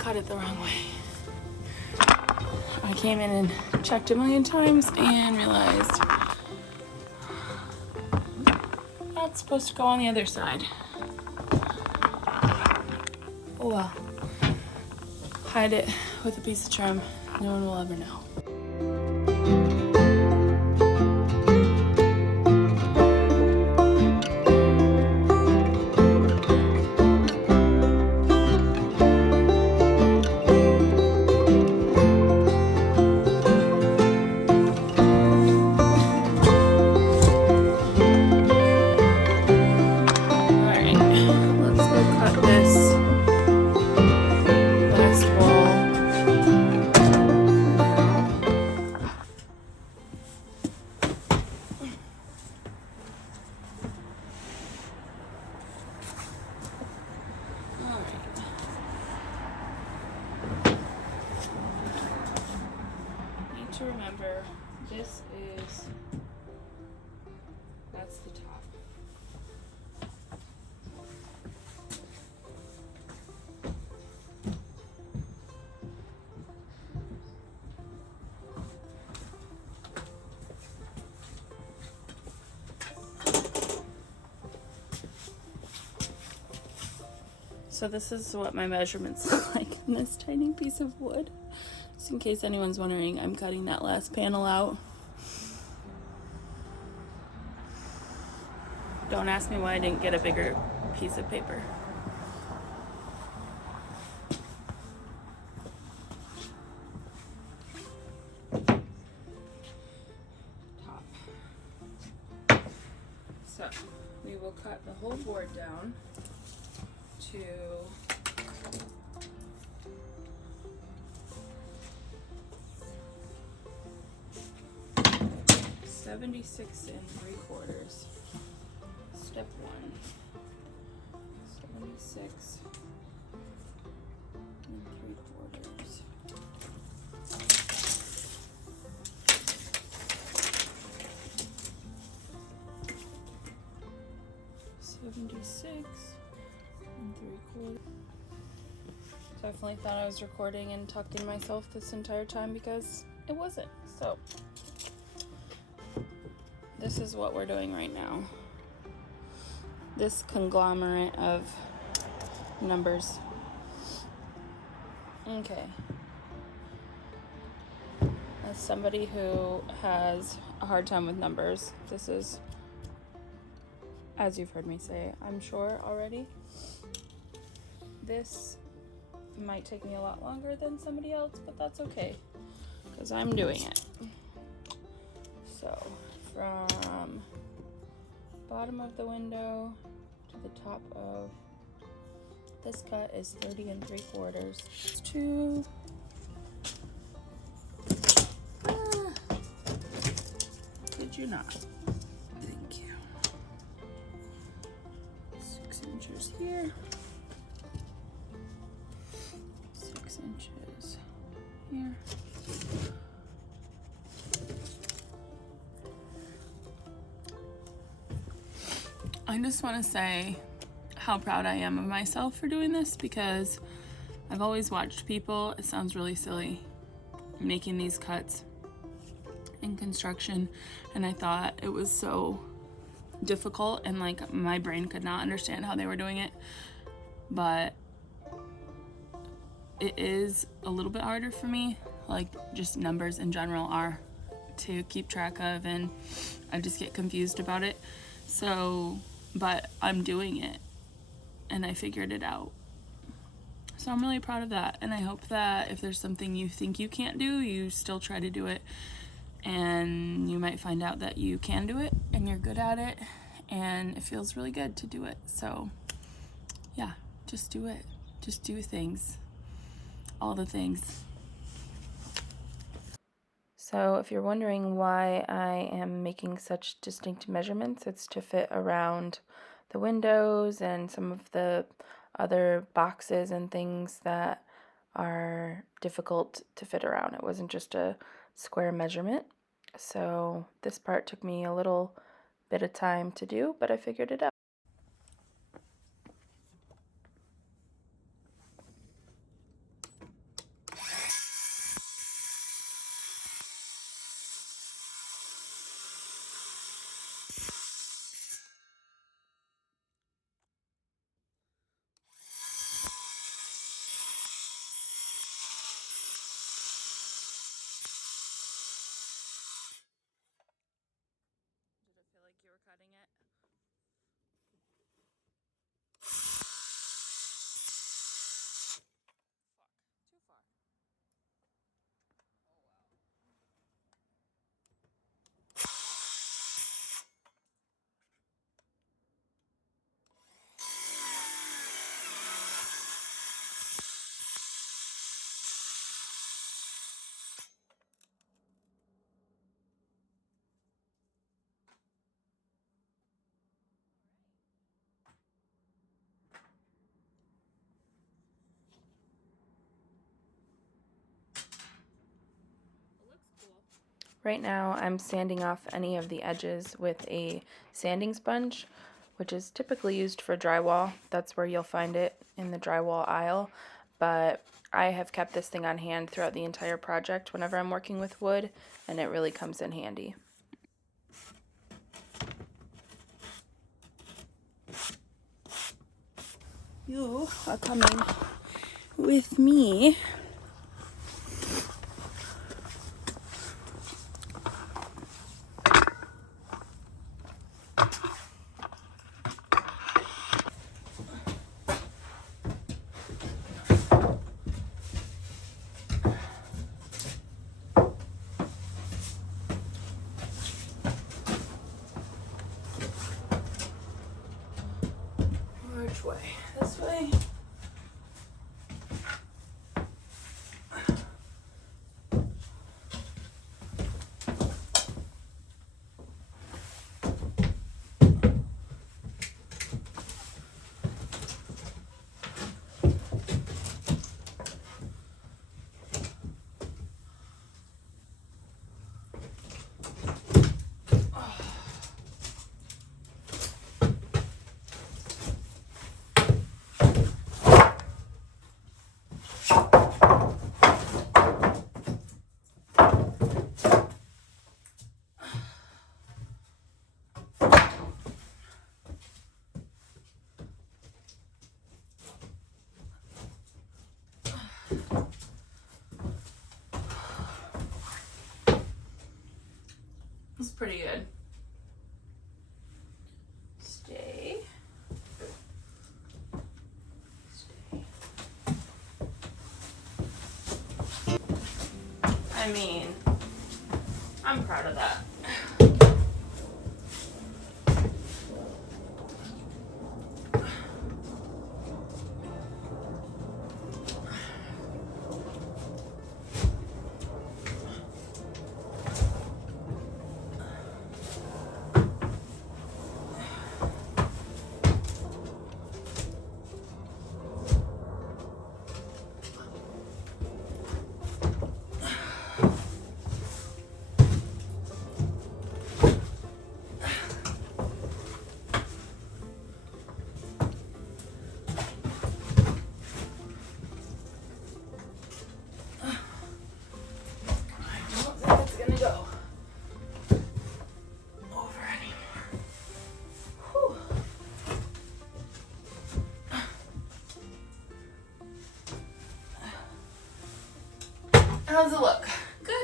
cut it the wrong way. I came in and checked a million times and realized that's supposed to go on the other side. Oh well. Hide it with a piece of trim. No one will ever know. To remember, this is, that's the top. So this is what my measurements look like in this tiny piece of wood. Just in case anyone's wondering, I'm cutting that last panel out. Don't ask me why I didn't get a bigger piece of paper. Top. So we will cut the whole board down to 76 3/4. Step 1. 76 3/4. 76 3/4. Definitely thought I was recording and tucked in myself this entire time because it wasn't. So this is what we're doing right now. This conglomerate of numbers. Okay. As somebody who has a hard time with numbers, this is, as you've heard me say, I'm sure already, this might take me a lot longer than somebody else, but that's okay, because I'm doing it. So, from bottom of the window to the top of this cut is 30 3/4. Two. Did you not? Thank you. 6 inches here. 6 inches here. I just want to say how proud I am of myself for doing this, because I've always watched people, it sounds really silly, making these cuts in construction, and I thought it was so difficult and like my brain could not understand how they were doing it, but it is a little bit harder for me, like just numbers in general are to keep track of, and I just get confused about it. So, but I'm doing it and I figured it out. So I'm really proud of that, and I hope that if there's something you think you can't do, you still try to do it, and you might find out that you can do it and you're good at it and it feels really good to do it. So yeah, just do it. Just do things. All the things. So if you're wondering why I am making such distinct measurements, it's to fit around the windows and some of the other boxes and things that are difficult to fit around. It wasn't just a square measurement. So this part took me a little bit of time to do, but I figured it out. Right now I'm sanding off any of the edges with a sanding sponge, which is typically used for drywall. That's where you'll find it, in the drywall aisle. But I have kept this thing on hand throughout the entire project whenever I'm working with wood, and it really comes in handy. You are coming with me which way? This way? It's pretty good. Stay. Stay. I mean, I'm proud of that. How's it look? Good.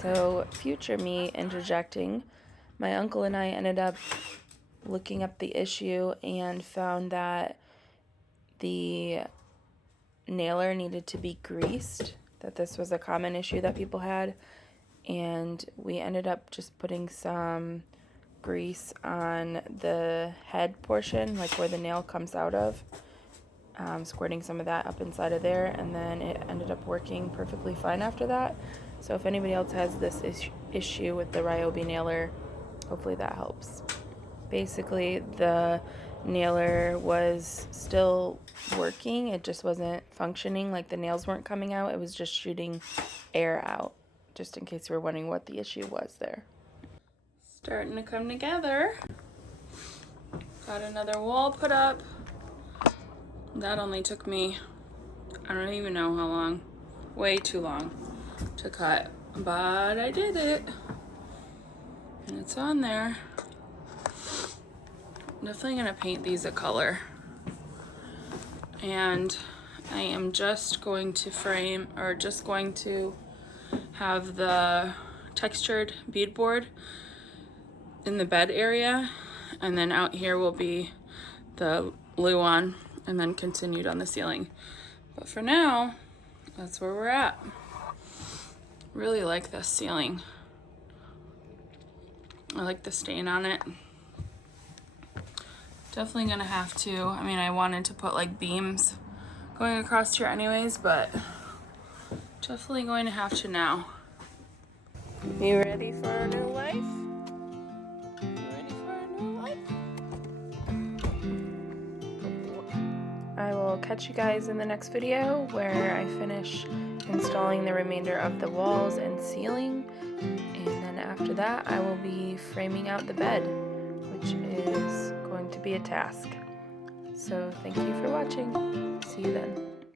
So, future me interjecting, my uncle and I ended up looking up the issue and found that the nailer needed to be greased, that this was a common issue that people had, and we ended up just putting some grease on the head portion, like where the nail comes out of, squirting some of that up inside of there, and then it ended up working perfectly fine after that. So if anybody else has this issue with the Ryobi nailer, hopefully that helps. Basically, the nailer was still working, it just wasn't functioning, like the nails weren't coming out, it was just shooting air out, just in case you were wondering what the issue was there. Starting to come together. Got another wall put up. That only took me, I don't even know how long, way too long to cut, but I did it, and it's on there. I'm definitely gonna paint these a color, and I am just going to frame, or just going to have the textured beadboard in the bed area, and then out here will be the Luan, and then continued on the ceiling. But for now, that's where we're at. Really like this ceiling. I like the stain on it. Definitely gonna have to, I mean, I wanted to put like beams going across here anyways, but definitely going to have to now. You ready for a new life? You ready for a new life? I will catch you guys in the next video where I finish installing the remainder of the walls and ceiling, and then after that I will be framing out the bed, which is going to be a task. So thank you for watching. See you then.